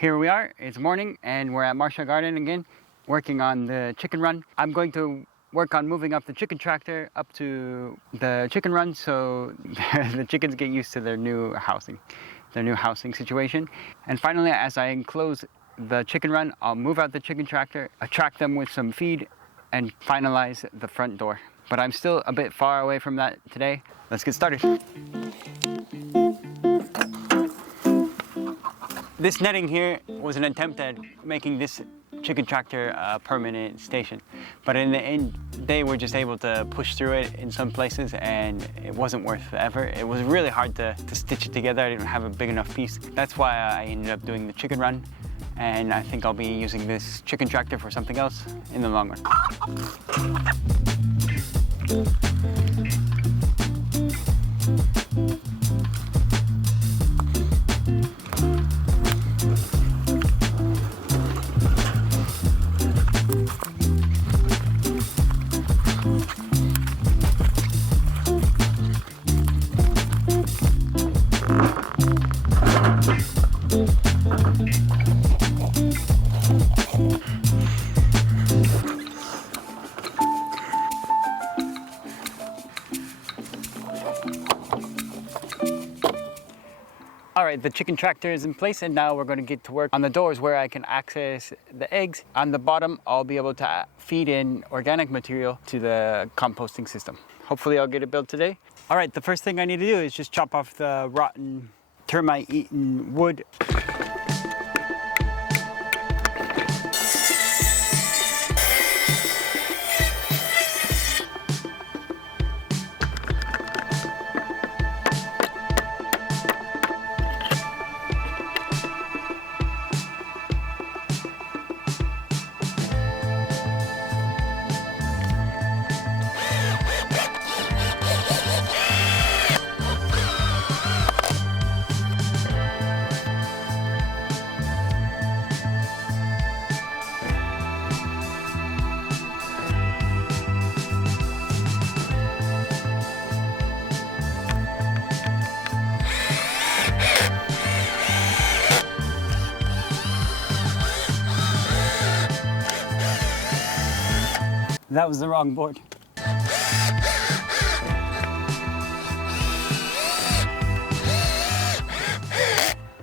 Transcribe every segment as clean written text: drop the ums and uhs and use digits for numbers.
Here we are, it's morning and we're at Marshall Garden again, working on the chicken run. I'm going to work on moving up the chicken tractor up to the chicken run so the chickens get used to their new housing situation. And finally, as I enclose the chicken run, I'll move out the chicken tractor, attract them with some feed, and finalize the front door. But I'm still a bit far away from that today. Let's get started. This netting here was an attempt at making this chicken tractor a permanent station. But in the end, they were just able to push through it in some places and it wasn't worth the effort. It was really hard to stitch it together. I didn't have a big enough piece. That's why I ended up doing the chicken run. And I think I'll be using this chicken tractor for something else in the long run. All right, the chicken tractor is in place and now we're going to get to work on the doors where I can access the eggs. On the bottom, I'll be able to feed in organic material to the composting system. Hopefully I'll get it built today. All right, the first thing I need to do is just chop off the rotten, termite-eaten wood. That was the wrong board.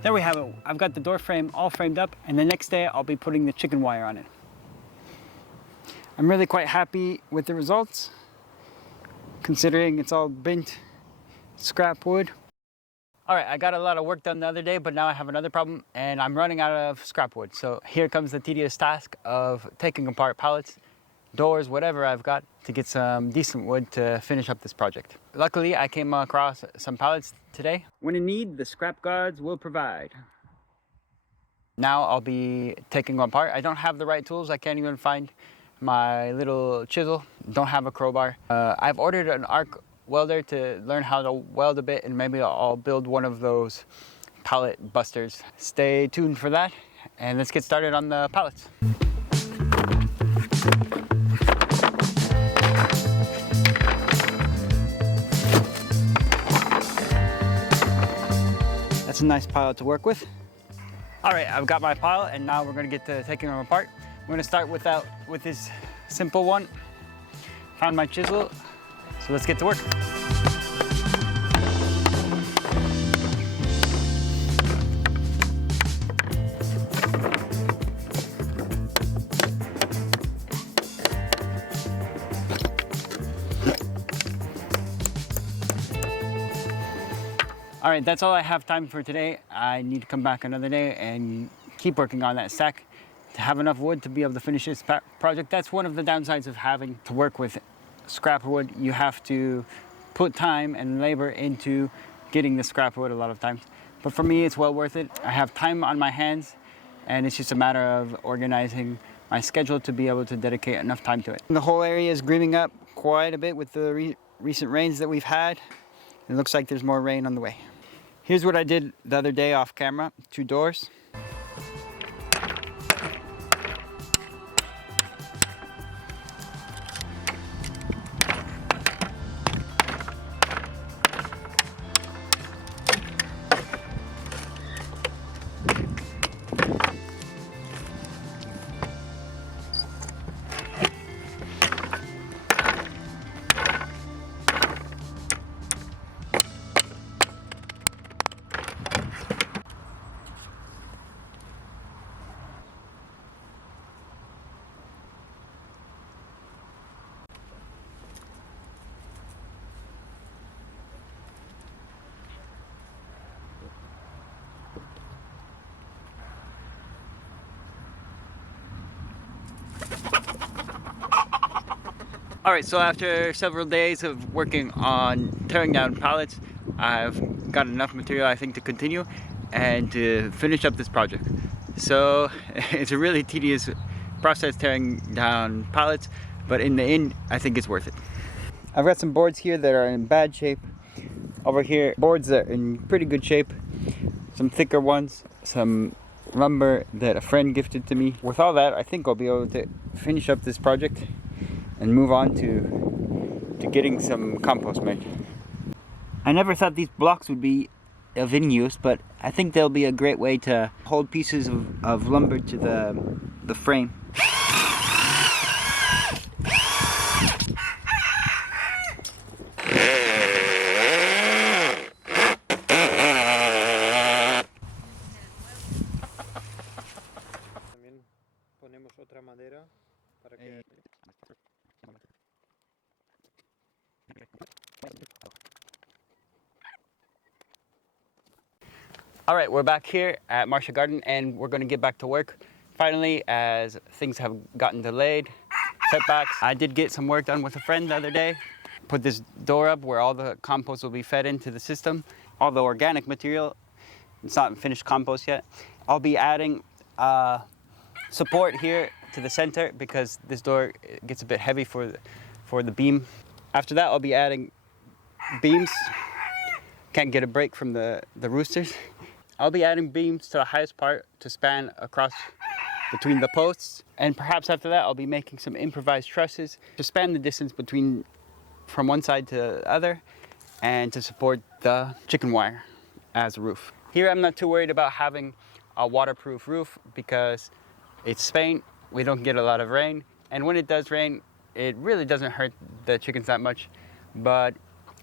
There we have it. I've got the door frame all framed up, and the next day I'll be putting the chicken wire on it. I'm really quite happy with the results, considering it's all bent scrap wood. All right, I got a lot of work done the other day, but now I have another problem, and I'm running out of scrap wood. So here comes the tedious task of taking apart pallets, doors, whatever I've got, to get some decent wood to finish up this project. Luckily, I came across some pallets today. When in need, the scrap gods will provide. Now I'll be taking one apart. I don't have the right tools. I can't even find my little chisel. Don't have a crowbar. I've ordered an arc welder to learn how to weld a bit, and maybe I'll build one of those pallet busters. Stay tuned for that, and let's get started on the pallets. That's a nice pile to work with. All right, I've got my pile and now we're gonna get to taking them apart. I'm gonna start with this simple one. Found my chisel, so let's get to work. All right, that's all I have time for today. I need to come back another day and keep working on that stack to have enough wood to be able to finish this project. That's one of the downsides of having to work with scrap wood. You have to put time and labor into getting the scrap wood a lot of times. But for me, it's well worth it. I have time on my hands and it's just a matter of organizing my schedule to be able to dedicate enough time to it. The whole area is greening up quite a bit with the recent rains that we've had. It looks like there's more rain on the way. Here's what I did the other day off camera, 2 doors. Alright, so after several days of working on tearing down pallets, I've got enough material, I think, to continue and to finish up this project. So it's a really tedious process tearing down pallets, but in the end, I think it's worth it. I've got some boards here that are in bad shape. Over here, boards that are in pretty good shape. Some thicker ones, some lumber that a friend gifted to me. With all that, I think I'll be able to finish up this project and move on to getting some compost made. I never thought these blocks would be of any use, but I think they'll be a great way to hold pieces of lumber to the frame. También ponemos otra madera para que... Alright, we're back here at Marcia Garden and we're going to get back to work. Finally, as things have gotten delayed, setbacks. I did get some work done with a friend the other day. Put this door up where all the compost will be fed into the system. All the organic material, it's not finished compost yet. I'll be adding support here to the center because this door gets a bit heavy for the beam. After that, I'll be adding beams. Can't get a break from the roosters. I'll be adding beams to the highest part to span across between the posts. And perhaps after that, I'll be making some improvised trusses to span the distance from one side to the other and to support the chicken wire as a roof. Here, I'm not too worried about having a waterproof roof because it's Spain. We don't get a lot of rain. And when it does rain, it really doesn't hurt the chickens that much. But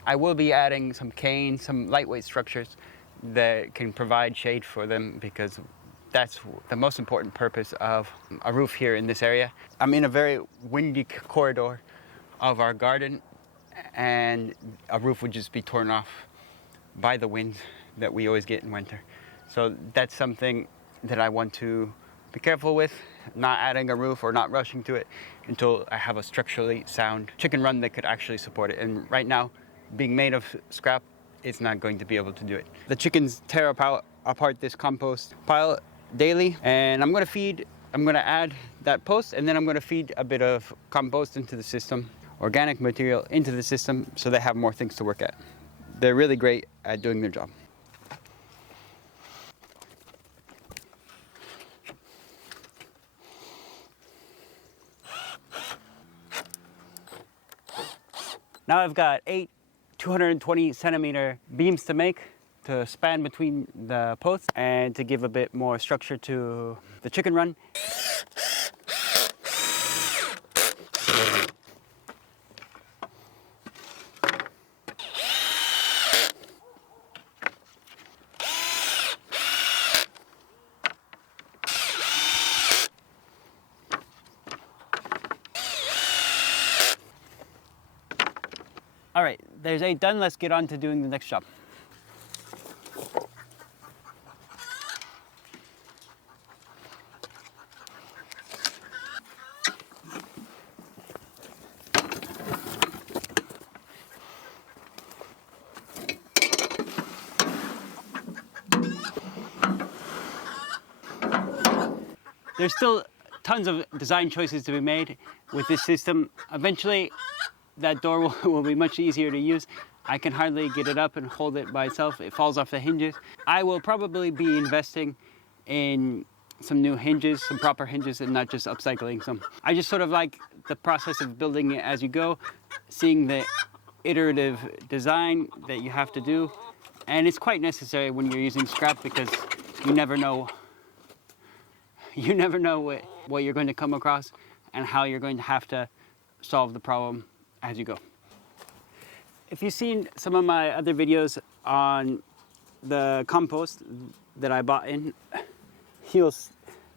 I will be adding some canes, some lightweight structures that can provide shade for them because that's the most important purpose of a roof here in this area. I'm in a very windy corridor of our garden and a roof would just be torn off by the wind that we always get in winter. So that's something that I want to be careful with, not adding a roof or not rushing to it until I have a structurally sound chicken run that could actually support it. And right now, being made of scrap, it's not going to be able to do it. The chickens tear apart this compost pile daily, and I'm gonna add that post, and then I'm gonna feed a bit of compost into the system, organic material into the system, so they have more things to work at. They're really great at doing their job. Now I've got 8 220 centimeter beams to make to span between the posts and to give a bit more structure to the chicken run. All right, there's 8 done. Let's get on to doing the next job. There's still tons of design choices to be made with this system. Eventually, that door will be much easier to use. I can hardly get it up and hold it by itself. It falls off the hinges. I will probably be investing in some new hinges, some proper hinges, and not just upcycling some. I just sort of like the process of building it as you go, seeing the iterative design that you have to do. And it's quite necessary when you're using scrap because you never know what you're going to come across and how you're going to have to solve the problem as you go. If you've seen some of my other videos on the compost that I bought in, you'll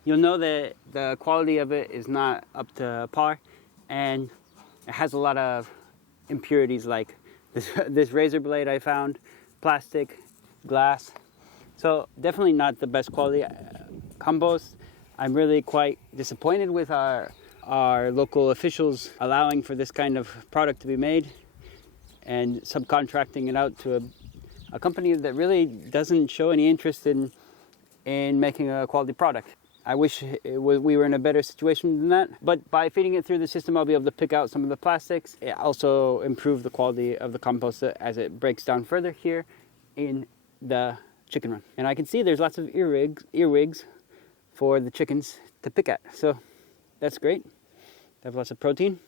know that the quality of it is not up to par, and it has a lot of impurities like this razor blade I found, plastic, glass. So definitely not the best quality compost. I'm really quite disappointed with our our local officials allowing for this kind of product to be made and subcontracting it out to a company that really doesn't show any interest in making a quality product. I wish we were in a better situation than that, but by feeding it through the system, I'll be able to pick out some of the plastics. It also improve the quality of the compost as it breaks down further here in the chicken run. And I can see there's lots of earwigs for the chickens to pick at. So that's great. They have lots of protein.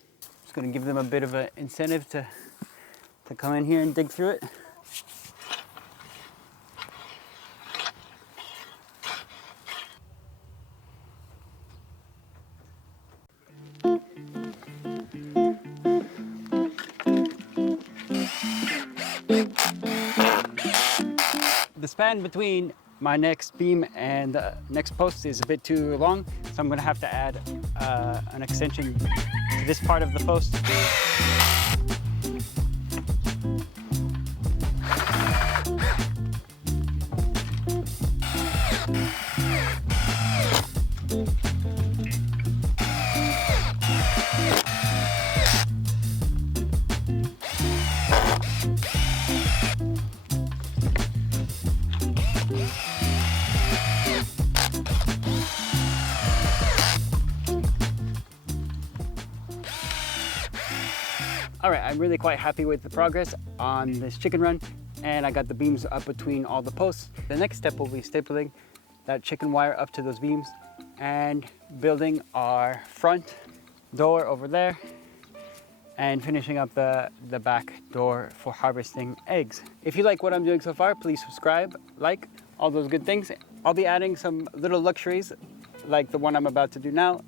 Just gonna give them a bit of an incentive to come in here and dig through it. The span between my next beam and the next post is a bit too long, so I'm going to have to add an extension to this part of the post. All right, I'm really quite happy with the progress on this chicken run, and I got the beams up between all the posts. The next step will be stapling that chicken wire up to those beams and building our front door over there and finishing up the back door for harvesting eggs. If you like what I'm doing so far, please subscribe, like, all those good things. I'll be adding some little luxuries like the one I'm about to do now